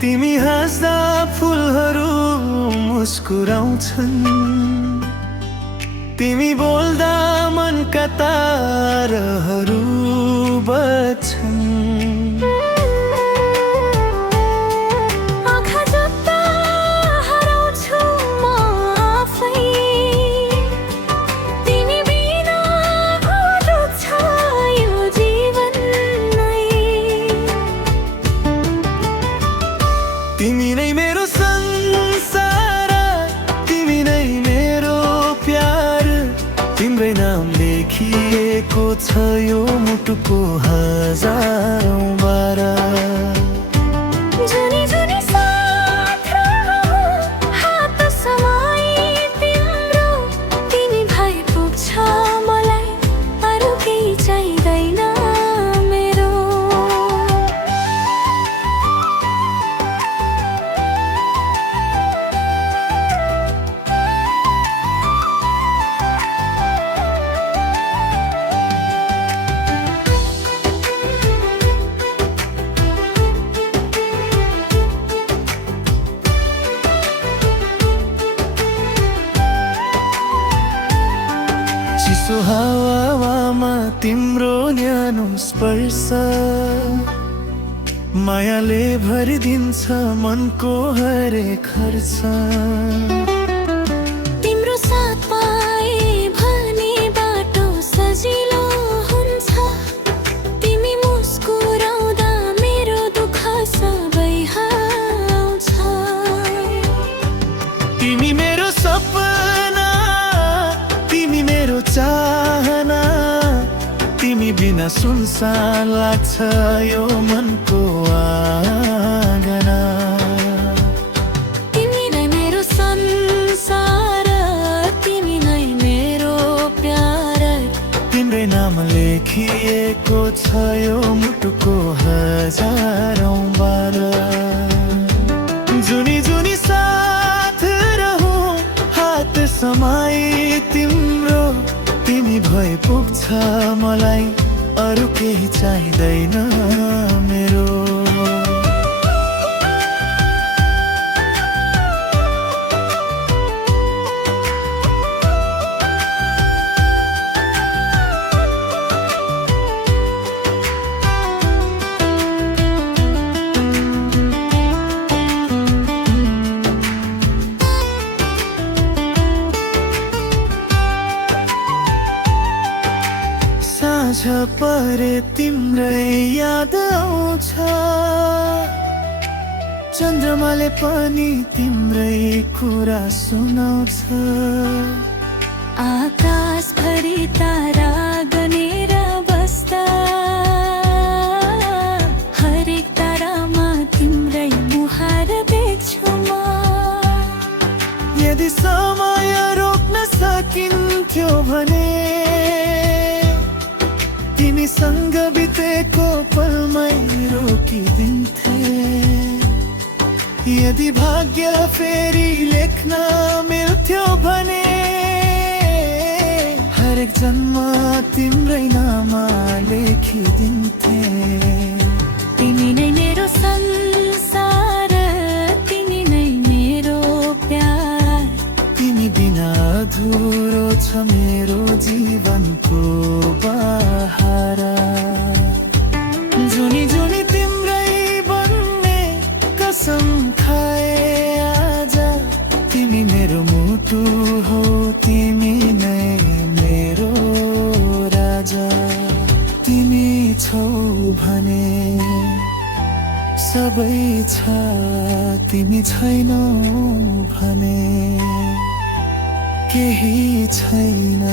तिमी हाँस्दा फुलहरू मुस्कुराउँछन्, तिमी बोल्दा मनका ताराहरू बज्छन्। आँखा जोत्दा हराउँछु म आफै, तिमी बिना अधुरो छ यो जीवन नै। तिमी नै मेरो संसार, तिमी नै मेरो प्यार, तिम्रै नाम लेखिएको छ यो मुटुको हजारौं बार। जुनी जुनी साथ रहो, हात समाई तिम्रो, तिमी भए पुग्छ मलाई, अरू केही चाहिँदैन मेरो। चिसो हावामा तिम्रो न्यानो स्पर्श, मायाले भरिदिन्छ मनको हरेक खर्च। तिम्रो साथ पाए भने बाटो सजिलो हुन्छ, तिमी मुस्कुराउँदा मेरो दुःख सबै हराउँछ। तिमी मेरो सपना, तिमी मेरो चाहना, तिमी बिना सुनसान लाग्छ यो मनको आँगना। तिमी नै मेरो संसार, तिमी नै मेरो प्यार, तिम्रै नाम लेखिएको छ यो मुटुको हजारौं बार। जुनी जुनी साथ रहौं, हात समाई तिम्रो, तिमी भए पुग्छ मलाई, अरू केही चाहिँदैन मेरो। साँझ परे तिम्रै याद आउँछ, चन्द्रमाले पनि तिम्रै कुरा सुनाउँछ। आकाशभरि तारा गनेर बस्दा, हरेक तारामा तिम्रै मुहार देख्छु म। यदि समय रोक्न सकिन्थ्यो भने, तिमीसँग बितेको पलमै रोकिदिन्थे। यदि भाग्य फेरि लेख्न मिल्थ्यो भने, हरेक जन्म तिम्रै नाम लेखिदिन्थे। तिमी नै मेरो संसार, तिमी नै मेरो प्यार, तिमी बिना अधुरो छ मेरो जीवनको बहारा। जुनी जुनी तिम्रै बन्ने कसम खाए आज, तिमी मेरो मुटु हो, तिमी नै मेरो राजा। तिमी छौ भने सबै छ, तिमी छैनौ भने केही छैन।